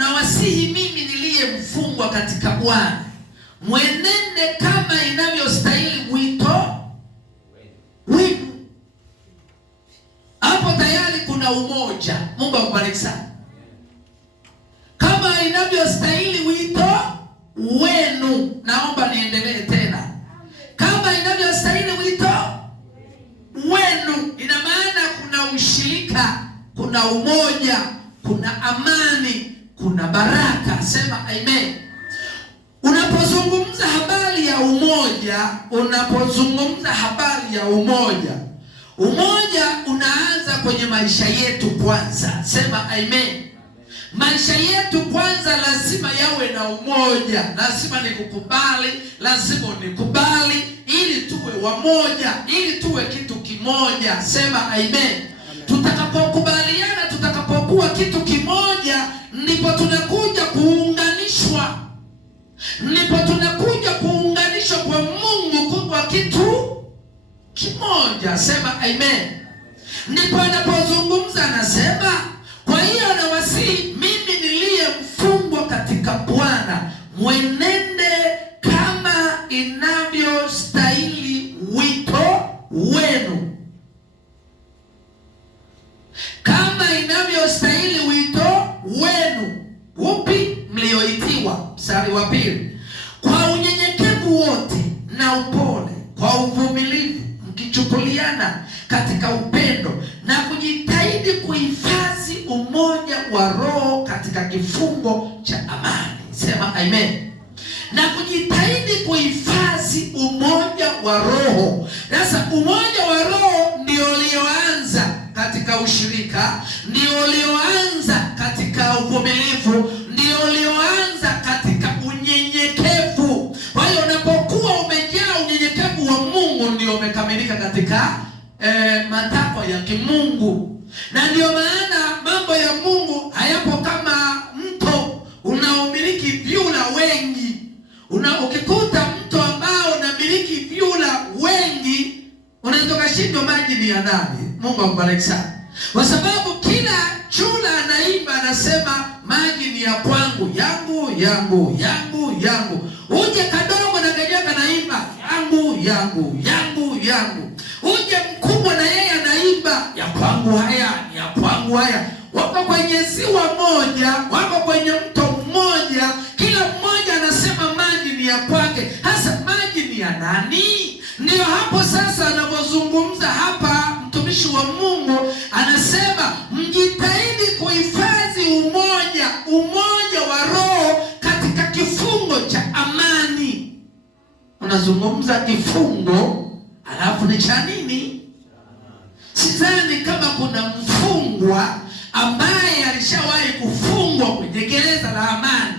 nawasihi mimi niliye mfungwa katika Bwana, mwenende kama inavyostahili wito wenu. Hapo tayari kuna umoja. Mungu akubariki sana. Kama inavyostahili wito wenu. Naomba niendelee tena. Kama inavyostahili wito wenu. Ina maana kuna ushirika, kuna umoja, kuna amani, kuna baraka. Sema amen. Unapozungumza habari ya umoja, umoja unaanza kwenye maisha yetu kwanza. Sema amen. Maisha yetu kwanza lazima yawe na umoja. Lazima nikukubali, lazima unikubali, ili tuwe wamoja, ili tuwe kitu kimoja. Sema amen. Tutakapokubaliana, tutakapokuwa kitu kimoja, ndipo tunakuja kuunganishwa. Ndipo tunakuja kuunganishwa kwa Mungu kwa kitu kimoja. Sema amen. Ndipo anapozungumza anasema, kwa hiyo nawasihi mimi niliye mfungwa katika Bwana, mwenende kama inavyostahili wito wenu. Kama inavyostahili wito wenu. Upi? Mlioitiwa. Mstari wa 2. Kwa unyenyekevu wote na upole, kwa uvumilivu, mkichukuliana katika upendo, na kujitahidi kuhifadhi umoja wa roho katika kifungo cha amani. Sema amen. Na kujitahidi kuhifadhi umoja wa roho. Sasa umoja wa roho ndio ulioanza katika ushirika, ndio ulioanza katika uvumilivu, ndio ulioanza katika unyenyekevu. Kwa hiyo unapokuwa umejaa unyenyekevu wa Mungu, ndio umekamilika katika matakwa ya kimungu. Na ndio maana mambo ya Mungu hayapo kama mto unaomiliki vyura wengi. Ukikuta mto ambao unamiliki vyura wengi, unaweza kushindwa maji ni ya nani. Mungu akubariki sana. Kwa sababu kila chura anaimba, anasema maji ni ya kwangu, yangu yangu yangu yangu. Uje kadogo na kenyewe kanaimba yangu yangu yangu yangu. Uje mkubwa na yeye anaimba ya kwangu haya, ya kwangu haya. Wako kwenye ziwa moja, wako kwenye mto mmoja, kila mmoja anasema maji ni ya kwake. Hasa maji ni ya nani? Ndio hapo sasa anapozungumza hapa mtumishi wa Mungu, anasema mjitahidi kuhifadhi umoja wa roho katika kifungo cha amani. Unazungumza kifungo, alafu ni cha nini? Sidhani kama kuna mfungwa ambaye alishawahi kufungwa kwenye gereza la amani